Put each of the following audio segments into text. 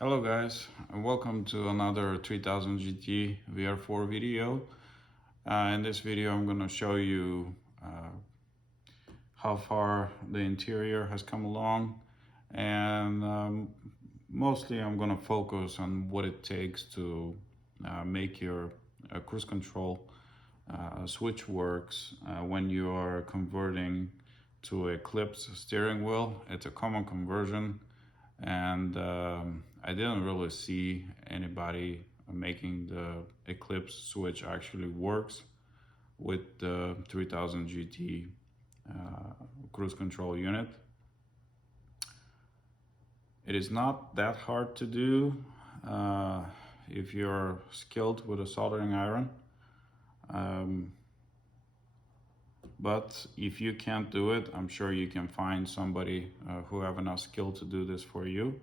Hello guys, and welcome to another 3000 GT VR4 video. In this video I'm going to show you how far the interior has come along, and mostly I'm going to focus on what it takes to make your cruise control switch works when you are converting to Eclipse steering wheel. It's a common conversion, and I didn't really see anybody making the Eclipse switch actually works with the 3000 GT cruise control unit. It is not that hard to do if you're skilled with a soldering iron. But if you can't do it, I'm sure you can find somebody who have enough skill to do this for you.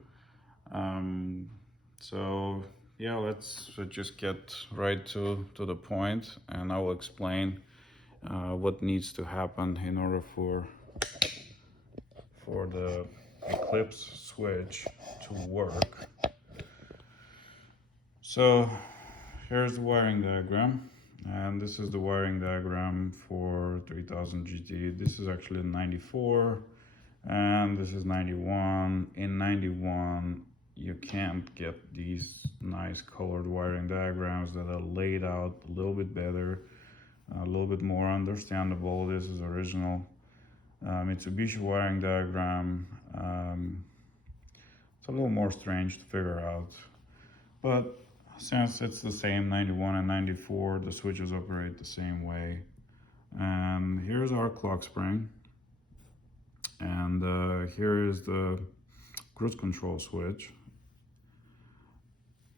So yeah, let's just get right to the point, and I will explain what needs to happen in order for the Eclipse switch to work. So here's the wiring diagram, and this is the wiring diagram for 3000 GT. This is actually 94 and this is 91. In 91 you can't get these nice colored wiring diagrams that are laid out a little bit better, a little bit more understandable. This is original Mitsubishi wiring diagram. It's a little more strange to figure out, but since it's the same 91 and 94, the switches operate the same way. And here's our clock spring, and here is the cruise control switch.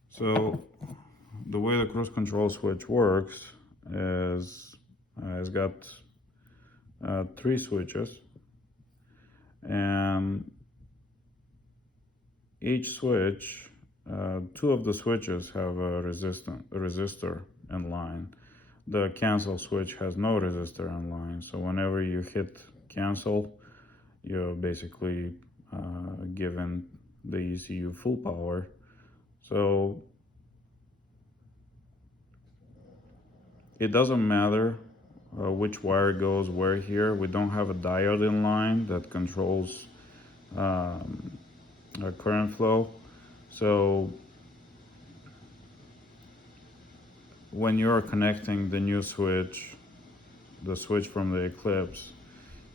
So the way the cruise control switch works is it's got 3 switches, and each switch, 2 of the switches have a resistor in line. The cancel switch has no resistor in line, so whenever you hit cancel, you're basically given the ECU full power. So it doesn't matter which wire goes where here. We don't have a diode in line that controls our current flow. So when you're connecting the new switch, the switch from the Eclipse,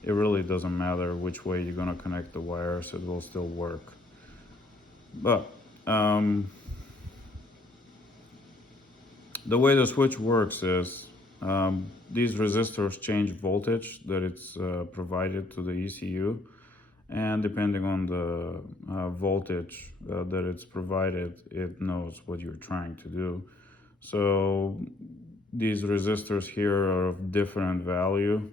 it really doesn't matter which way you're going to connect the wires, it will still work. But the way the switch works is these resistors change voltage that it's provided to the ECU, and depending on the voltage that it's provided, it knows what you're trying to do. So these resistors here are of different value,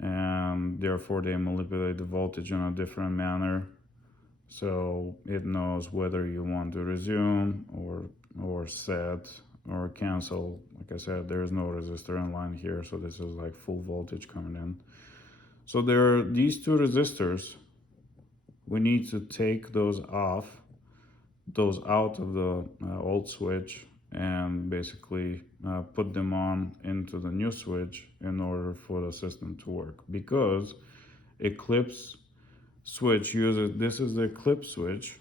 and therefore they manipulate the voltage in a different manner. So it knows whether you want to resume or set or cancel. Like I said, there is no resistor in line here, so this is like full voltage coming in. So there are these 2 resistors. We need to take those out of the old switch and basically put them on into the new switch in order for the system to work, because Eclipse switch uses, this is the Eclipse switch,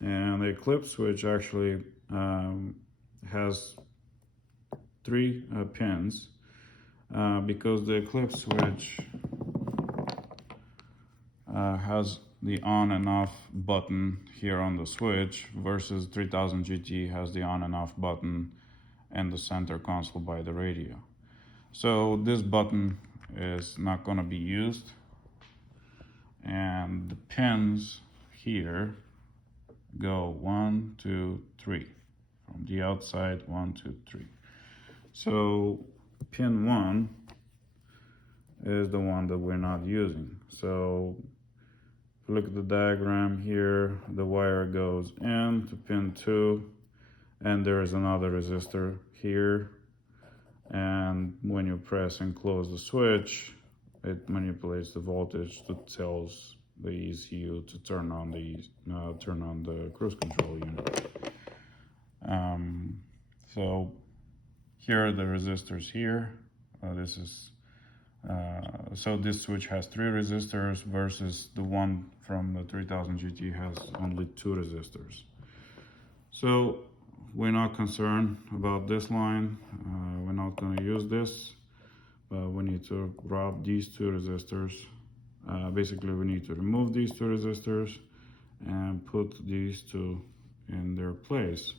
and the Eclipse switch actually has 3 pins, because the Eclipse switch has the on and off button here on the switch, versus 3000 GT has the on and off button in the center console by the radio. So this button is not going to be used, and the pins here go 1, 2, 3 from the outside. 1, 2, 3. So pin 1 is the one that we're not using. So if you look at the diagram here, the wire goes in to pin 2, and there is another resistor here, and when you press and close the switch, it manipulates the voltage to tells the ECU to turn on the cruise control unit. So here are the resistors here. So this switch has 3 resistors versus the one from the 3000 GT has only 2 resistors. So we're not concerned about this line. We're not going to use this, but we need to route these 2 resistors. Basically, we need to remove these 2 resistors and put these 2 in their place.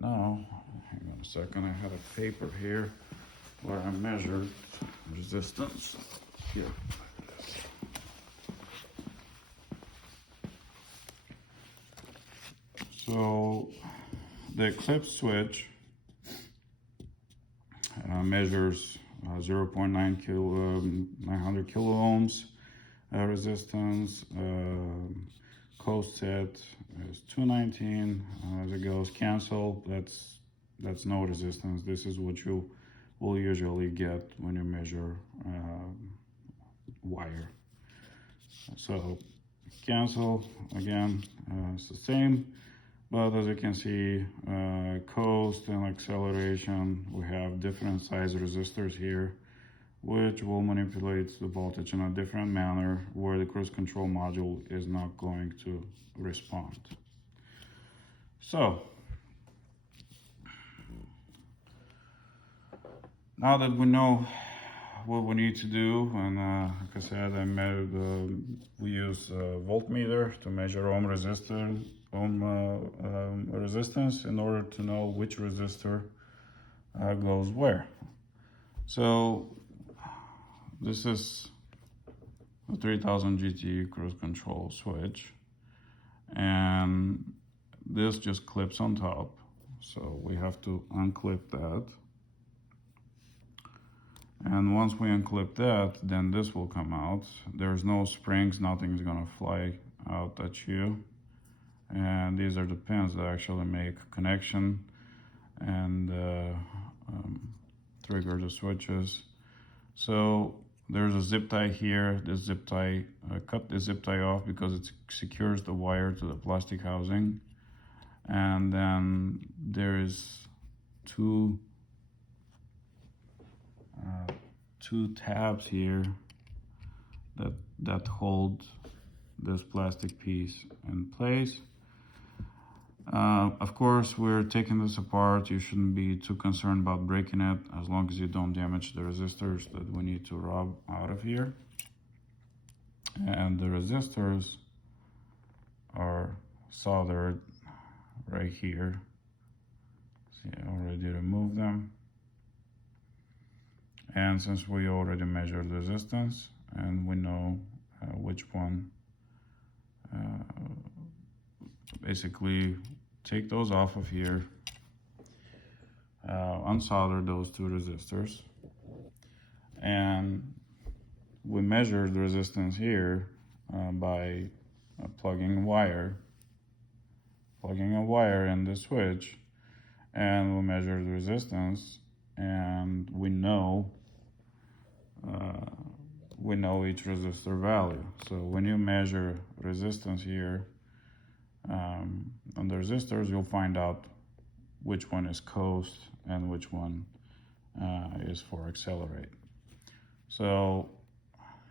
Now, hang on a second, I had a paper here where I measured resistance. Here. So the Eclipse switch measures 900 kilo ohms resistance. Coast set is 219. As it goes cancel, that's no resistance. This is what you will usually get when you measure wire. So cancel again, it's the same, but as you can see, coast and acceleration, we have different size resistors here, which will manipulate the voltage in a different manner where the cruise control module is not going to respond. So now that we know what we need to do, and like I said, we use a voltmeter to measure ohm resistance in order to know which resistor goes where. So this is a 3000 GT cruise control switch, and this just clips on top, so we have to unclip that. And once we unclip that, then this will come out. There's no springs, nothing's gonna fly out at you. And these are the pins that actually make connection and trigger the switches. So there's a zip tie here. This zip tie, cut the zip tie off because it secures the wire to the plastic housing. And then there is two tabs here that hold this plastic piece in place. Of course, we're taking this apart. You shouldn't be too concerned about breaking it as long as you don't damage the resistors that we need to rub out of here. And the resistors are soldered right here. See, I already removed them. And since we already measured resistance and we know which one, basically take those off of here, unsolder those 2 resistors, and we measured the resistance here by plugging a wire in the switch, and we measured the resistance, and we know each resistor value. So when you measure resistance here on the resistors, you'll find out which one is coast and which one is for accelerate. So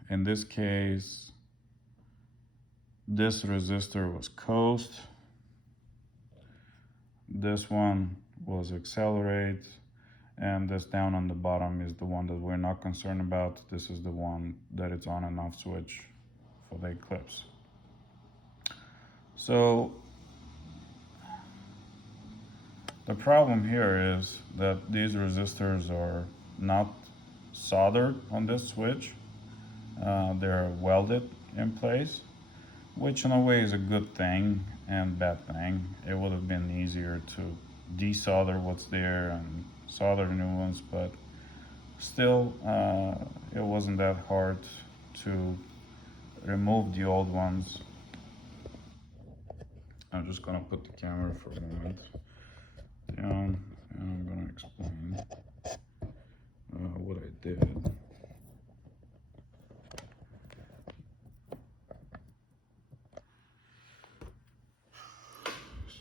in this case, this resistor was coast, this one was accelerate, and this down on the bottom is the one that we're not concerned about. This is the one that it's on and off switch for the Eclipse. So the problem here is that these resistors are not soldered on this switch. They're welded in place, which in a way is a good thing and bad thing. It would have been easier to desolder what's there and solder new ones, but still it wasn't that hard to remove the old ones. I'm just gonna put the camera for a moment down, and I'm gonna explain what I did.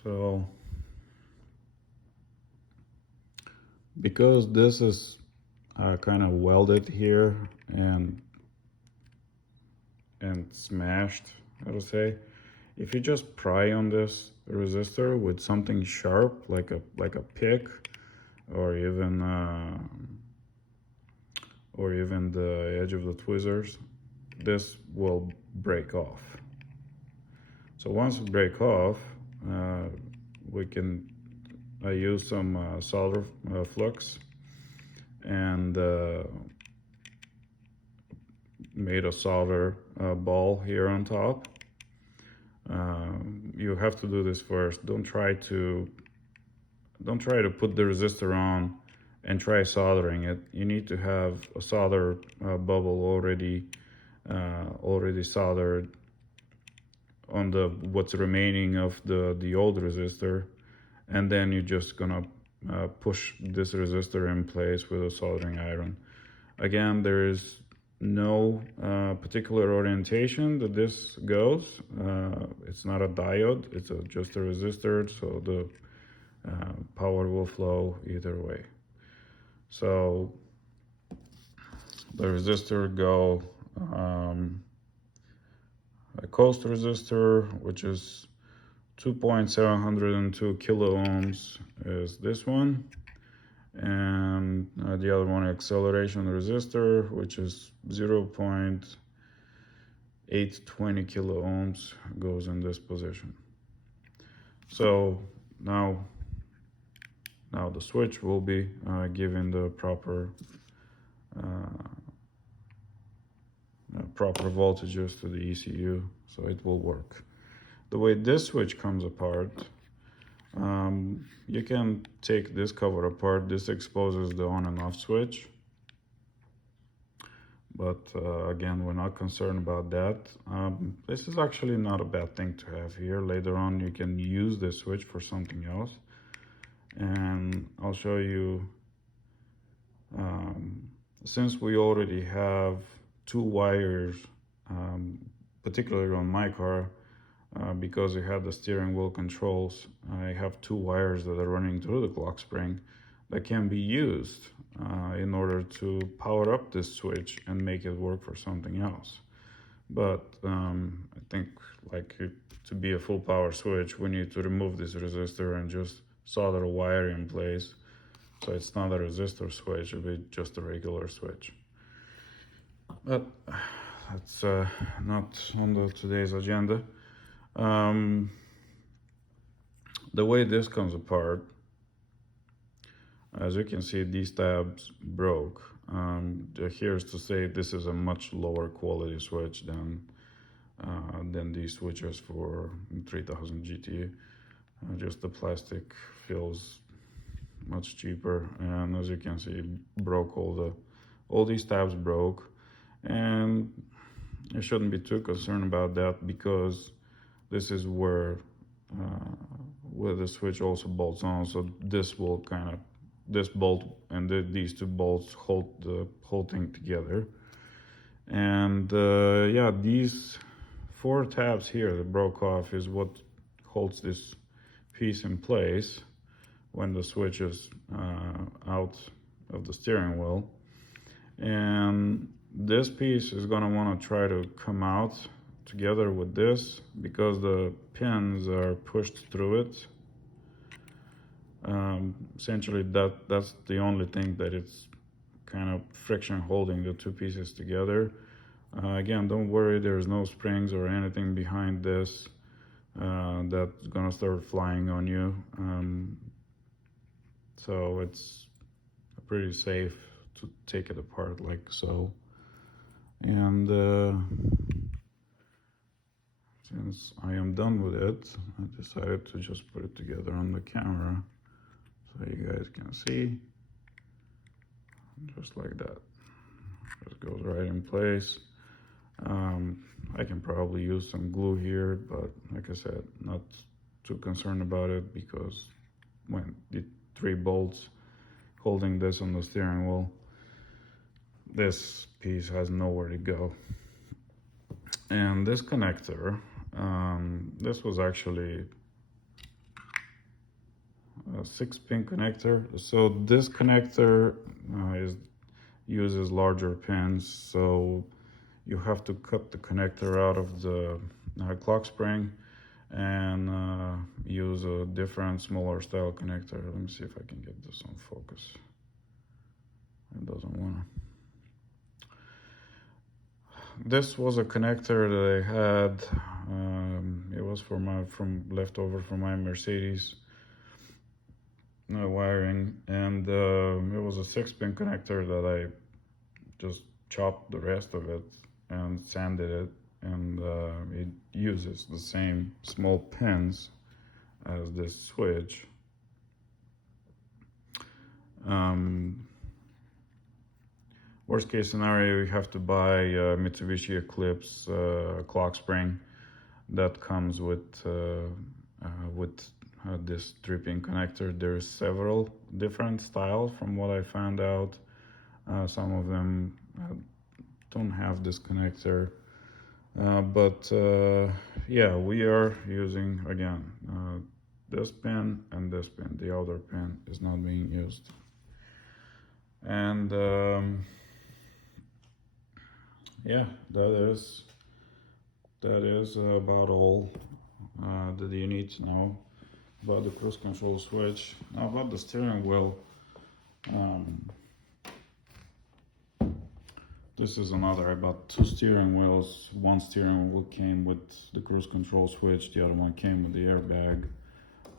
So because this is kind of welded here and smashed, I would say, if you just pry on this resistor with something sharp like a pick or even the edge of the tweezers, this will break off. So once it break off, we can I use some solder flux and made a solder ball here on top. You have to do this first. Don't try to put the resistor on and try soldering it. You need to have a solder bubble already soldered on the what's remaining of the old resistor, and then you're just gonna push this resistor in place with a soldering iron. Again, there is no particular orientation that this goes. It's not a diode, it's just a resistor, so the power will flow either way. So the resistor go a coast resistor, which is 2.702 kilo ohms, is this one, and the other one, acceleration resistor, which is 0.820 kilo ohms, goes in this position. So now the switch will be given the proper voltages to the ECU, so it will work. The way this switch comes apart, you can take this cover apart. This exposes the on and off switch, but again, we're not concerned about that. This is actually not a bad thing to have here. Later on, you can use this switch for something else, and I'll show you. Since we already have two wires, particularly on my car, because I have the steering wheel controls, I have two wires that are running through the clock spring that can be used in order to power up this switch and make it work for something else. But I think to be a full power switch, we need to remove this resistor and just solder a wire in place. So it's not a resistor switch, it'll be just a regular switch. But that's not on today's agenda. The way this comes apart, as you can see, these tabs broke. Here's to say this is a much lower quality switch than these switches for 3000 GT. Just the plastic feels much cheaper, and as you can see, broke all these tabs broke, and I shouldn't be too concerned about that because this is where the switch also bolts on, so this will this bolt and these two bolts hold the whole thing together. And yeah, these four tabs here that broke off is what holds this piece in place when the switch is out of the steering wheel. And this piece is going to want to try to come out together with this because the pins are pushed through it. Essentially that's the only thing that it's kind of friction holding the two pieces together. Again, don't worry, there's no springs or anything behind this that's gonna start flying on you. So it's pretty safe to take it apart like so. And since I am done with it, I decided to just put it together on the camera so you guys can see, just like that. Just goes right in place. I can probably use some glue here, but like I said, not too concerned about it because when the three bolts holding this on the steering wheel, this piece has nowhere to go. And this connector, this was actually a 6-pin connector. So this connector uses larger pins, so you have to cut the connector out of the clock spring and use a different, smaller style connector. Let me see if I can get this on focus. It doesn't want to. This was a connector that I had. It was from leftover from my Mercedes wiring, and it was a 6-pin connector that I just chopped the rest of it and sanded it, and it uses the same small pins as this switch. Worst case scenario, you have to buy a Mitsubishi Eclipse clock spring that comes with this 3-pin connector. There's several different styles from what I found out. Some of them don't have this connector, but yeah, we are using again this pin and this pin. The other pin is not being used, and yeah, that is about all that you need to know about the cruise control switch. Now about the steering wheel. This is another. I bought 2 steering wheels. One steering wheel came with the cruise control switch, the other one came with the airbag.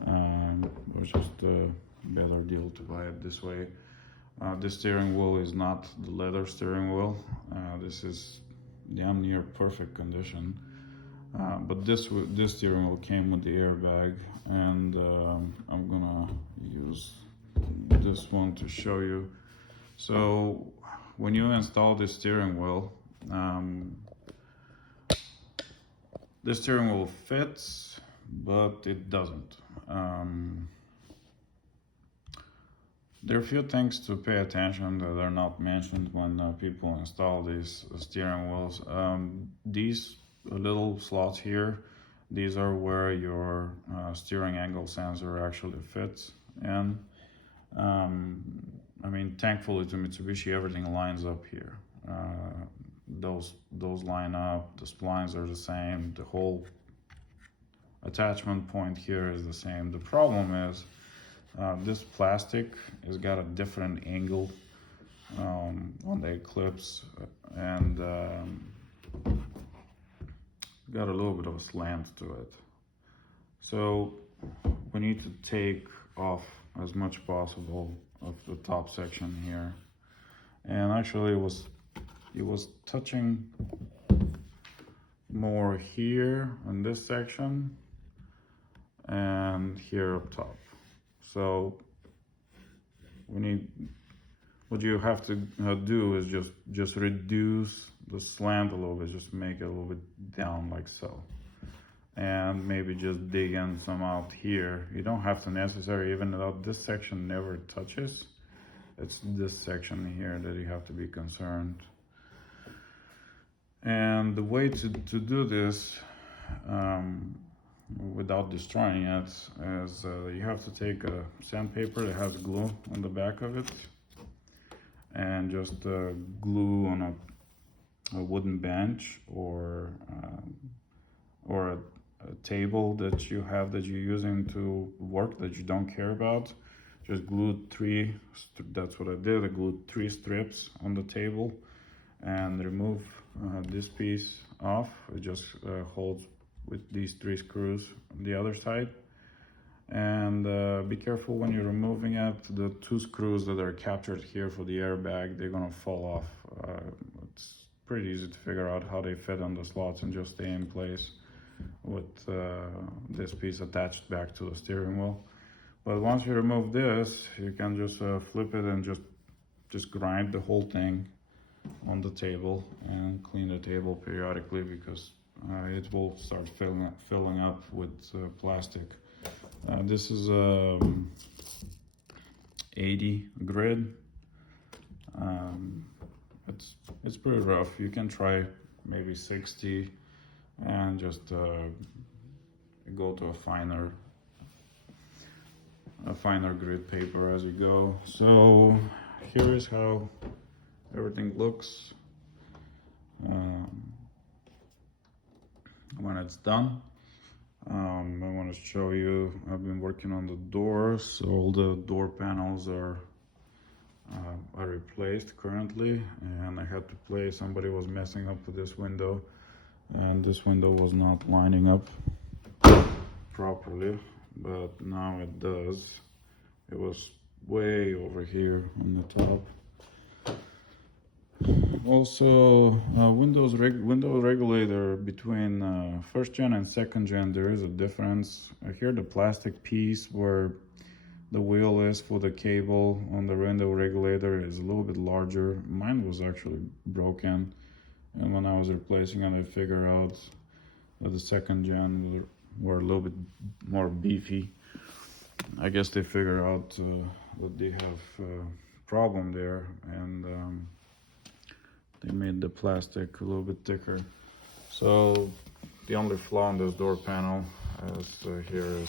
It was just a better deal to buy it this way. This steering wheel is not the leather steering wheel. This is damn near perfect condition. But this steering wheel came with the airbag, and I'm gonna use this one to show you. So when you install this steering wheel, the steering wheel fits, but it doesn't. There are a few things to pay attention that are not mentioned when people install these steering wheels. These little slots here, these are where your steering angle sensor actually fits in. I mean, thankfully to Mitsubishi, everything lines up here. Those line up, the splines are the same, the whole attachment point here is the same. The problem is this plastic has got a different angle on the Eclipse, and got a little bit of a slant to it. So we need to take off as much possible of the top section here, and actually it was touching more here in this section and here up top. So what you have to do is just reduce the slant a little bit, just make it a little bit down like so, and maybe just dig in some out here. You don't have to necessarily, even though this section never touches, it's this section here that you have to be concerned. And the way to do this without destroying it is you have to take a sandpaper that has glue on the back of it, and just glue on a wooden bench or a table that you have that you're using to work that you don't care about. Just glue 3, that's what I did. I glued 3 strips on the table and remove this piece off. It just holds with these 3 screws on the other side. And be careful when you're removing it. The 2 screws that are captured here for the airbag, they're gonna fall off. It's pretty easy to figure out how they fit on the slots and just stay in place with this piece attached back to the steering wheel. But once you remove this, you can just flip it and just grind the whole thing on the table and clean the table periodically, because it will start filling up with plastic. This is 80 grit. It's pretty rough. You can try maybe 60 and just go to a finer a finer grit paper as you go. So here is how everything looks when it's done. I want to show you, I've been working on the doors, so all the door panels are replaced currently, and I had to play, somebody was messing up with this window, and this window was not lining up properly, but now it does. It was way over here on the top. Also, window regulator between first gen and second gen, there is a difference. Here the plastic piece where the wheel is for the cable on the window regulator is a little bit larger. Mine was actually broken, and when I was replacing it, I figured out that the second gen were a little bit more beefy. I guess they figured out that they have a problem there, and they made the plastic a little bit thicker. So the only flaw in this door panel is here is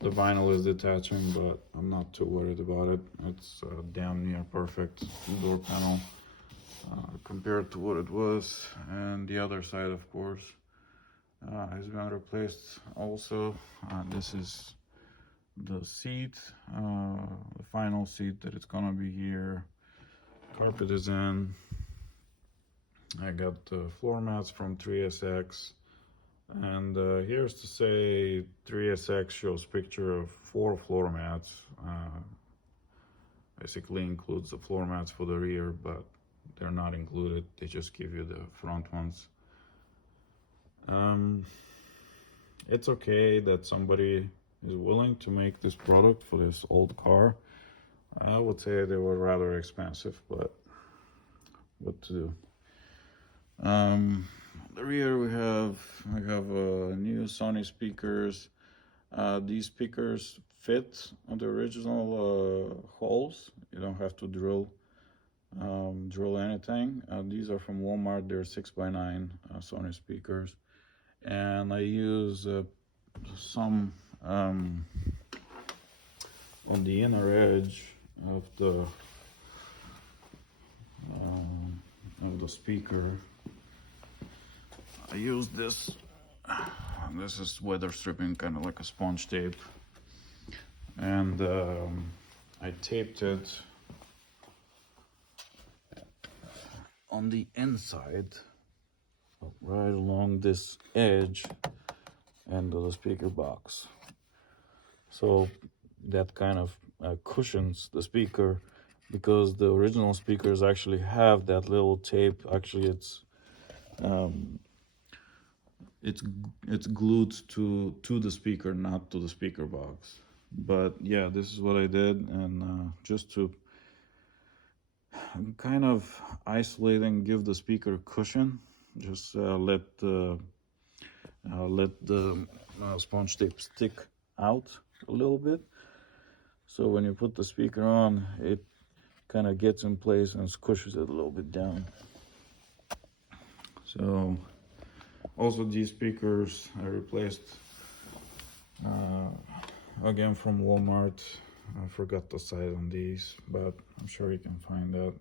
the vinyl is detaching, but I'm not too worried about it. It's damn near perfect door panel compared to what it was. And the other side, of course, has been replaced also. This is the seat, the final seat that it's gonna be here. Carpet is in. I got floor mats from 3SX, and here's to say 3SX shows picture of 4 floor mats. Basically includes the floor mats for the rear, but they're not included. They just give you the front ones. It's okay that somebody is willing to make this product for this old car. I would say they were rather expensive, but what to do. The rear we have new Sony speakers. These speakers fit on the original holes. You don't have to drill anything. These are from Walmart. They're 6x9 Sony speakers, and I use some on the inner edge of the speaker. I use this. This is weather stripping, kind of like a sponge tape, and I taped it on the inside, right along this edge and the speaker box. So that kind of cushions the speaker, because the original speakers actually have that little tape. Actually, it's glued to the speaker, not to the speaker box. But yeah, this is what I did, and just to kind of isolate and give the speaker cushion, just let the sponge tape stick out a little bit, so when you put the speaker on, it kind of gets in place and squishes it a little bit down. So also these speakers I replaced again from Walmart. I forgot the size on these, but I'm sure you can find that.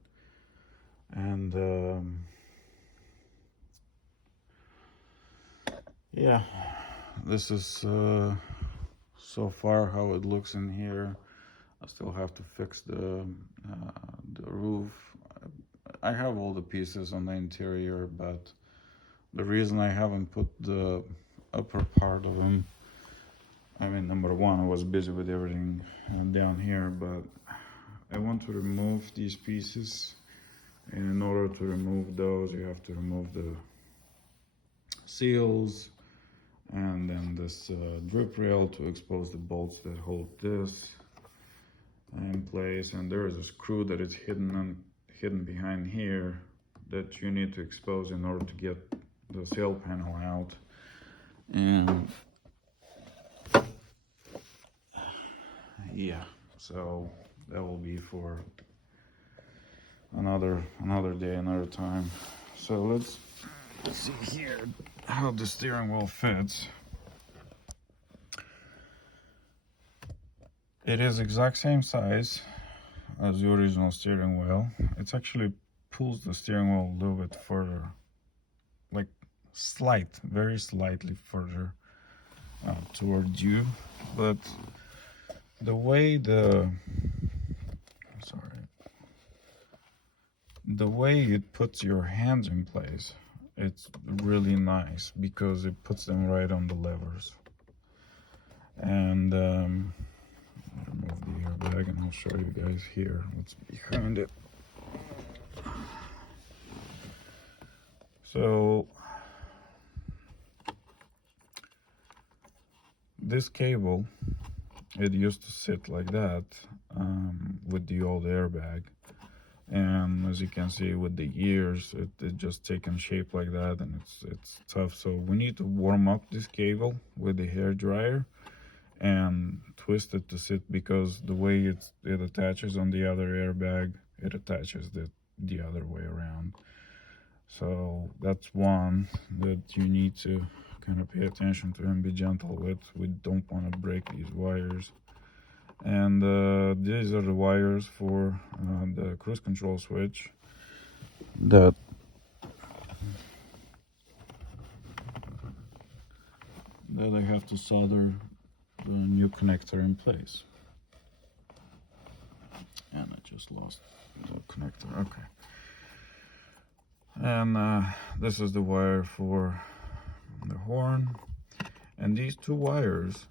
And yeah, this is so far how it looks in here. I still have to fix the roof. I have all the pieces on the interior, but the reason I haven't put the upper part of them, I mean, number one, I was busy with everything down here, but I want to remove these pieces. And in order to remove those, you have to remove the seals and then this drip rail to expose the bolts that hold this in place. And there is a screw that is hidden behind here that you need to expose in order to get the sail panel out. And yeah, so that will be for another day, another time. So let's see here how the steering wheel fits. It is exact same size as the original steering wheel. It's actually pulls the steering wheel a little bit further, like very slightly further toward you. But the way the way it puts your hands in place, it's really nice because it puts them right on the levers. And remove the airbag and I'll show you guys here what's behind it. So this cable, it used to sit like that with the old airbag, and as you can see with the years it just taken shape like that, and it's tough. So we need to warm up this cable with the hair dryer and twist it to sit, because the way it attaches on the other airbag, it attaches the other way around. So that's one that you need to kind of pay attention to and be gentle with. We don't want to break these wires. And these are the wires for the cruise control switch that I have to solder the new connector in place. And I just lost the connector. Okay. And this is the wire for the horn. And these two wires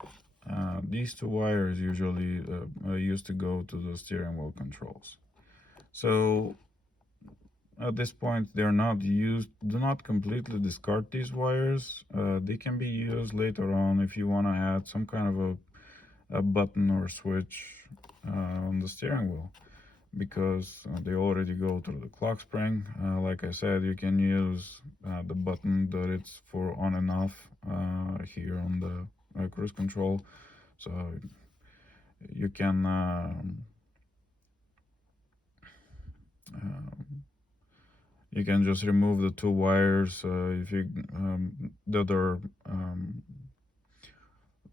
usually used to go to the steering wheel controls. So at this point, they're not used. Do not completely discard these wires. They can be used later on if you want to add some kind of a button or switch on the steering wheel, because they already go through the clock spring. Like I said, you can use the button that it's for on and off here on the cruise control. So you can just remove the two wires if you that are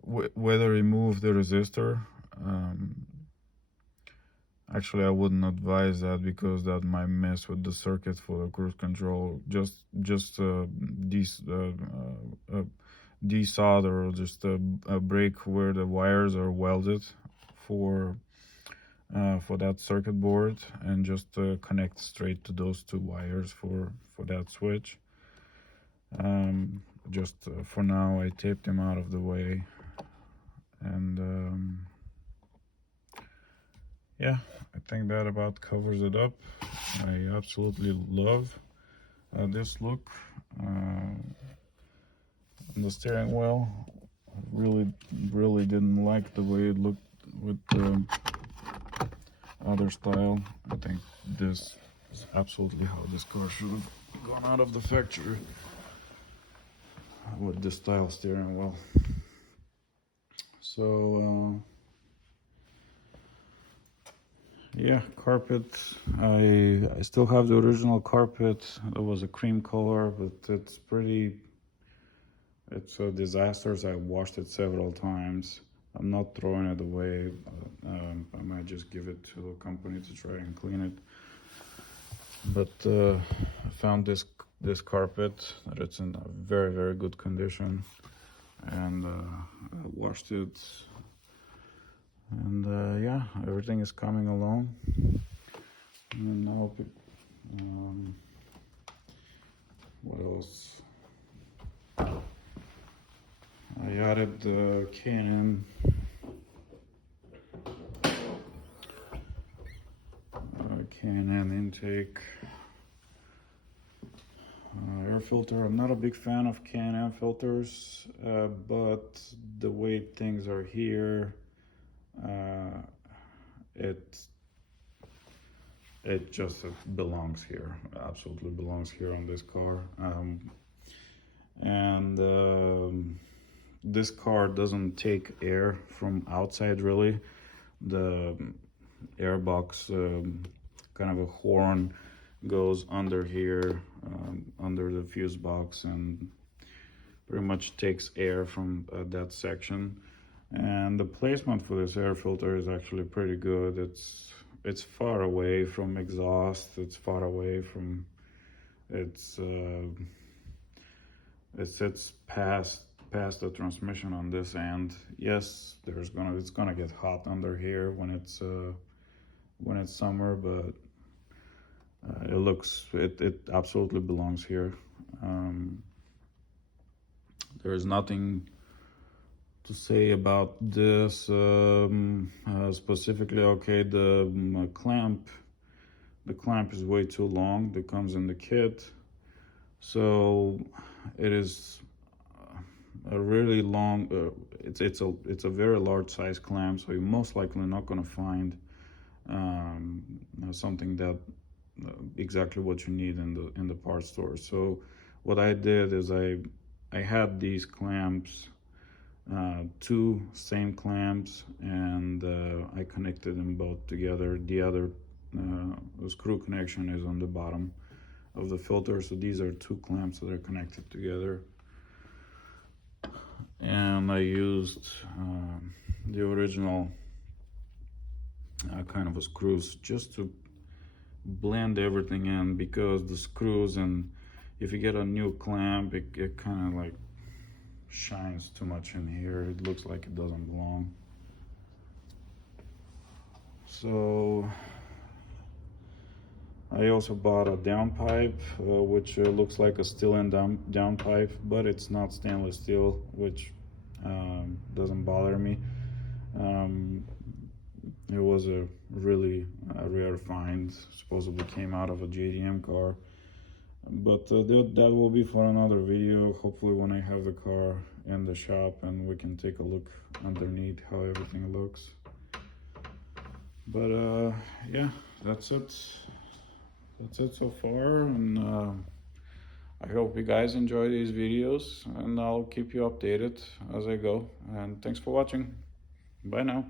whether remove the resistor. Actually, I wouldn't advise that, because that might mess with the circuit for the cruise control. Just desolder, or just break where the wires are welded for that circuit board, and just connect straight to those two wires for that switch. Just for now, I taped them out of the way, and yeah, I think that about covers it up. I absolutely love this look on the steering wheel. I really didn't like the way it looked with the other style. I think this is absolutely how this car should have gone out of the factory, with this style steering wheel. So yeah, carpet. I still have the original carpet. It was a cream color, but it's a disaster. I washed it several times. I'm not throwing it away. I might just give it to a company to try and clean it. But I found this carpet that it's in a very good condition, and I washed it. And yeah, everything is coming along. And now, what else? I added the K&N intake air filter. I'm not a big fan of K&N filters, but the way things are here, it just belongs here. Absolutely belongs here on this car. And this car doesn't take air from outside really. The airbox, kind of a horn, goes under here, under the fuse box, and pretty much takes air from that section. And the placement for this air filter is actually pretty good. It's far away from exhaust. It's far away from it sits past the transmission on this end. Yes, it's gonna get hot under here when it's summer, but it absolutely belongs here. There's nothing to say about this specifically. Okay, the clamp is way too long that comes in the kit, so it is a really long it's a very large size clamp, so you're most likely not going to find something that exactly what you need in the parts store. So what I did is I had these clamps, two same clamps, and I connected them both together. The other screw connection is on the bottom of the filter, so these are two clamps that are connected together. And I used the original kind of a screws just to blend everything in, because the screws, and if you get a new clamp, it kind of like shines too much in here. It looks like it doesn't belong. So I also bought a downpipe, which looks like a steel-end downpipe, but it's not stainless steel, which doesn't bother me. It was a really rare find, supposedly came out of a JDM car. But that will be for another video, hopefully when I have the car in the shop and we can take a look underneath how everything looks. But yeah, that's it so far, and I hope you guys enjoy these videos, and I'll keep you updated as I go. And thanks for watching. Bye now.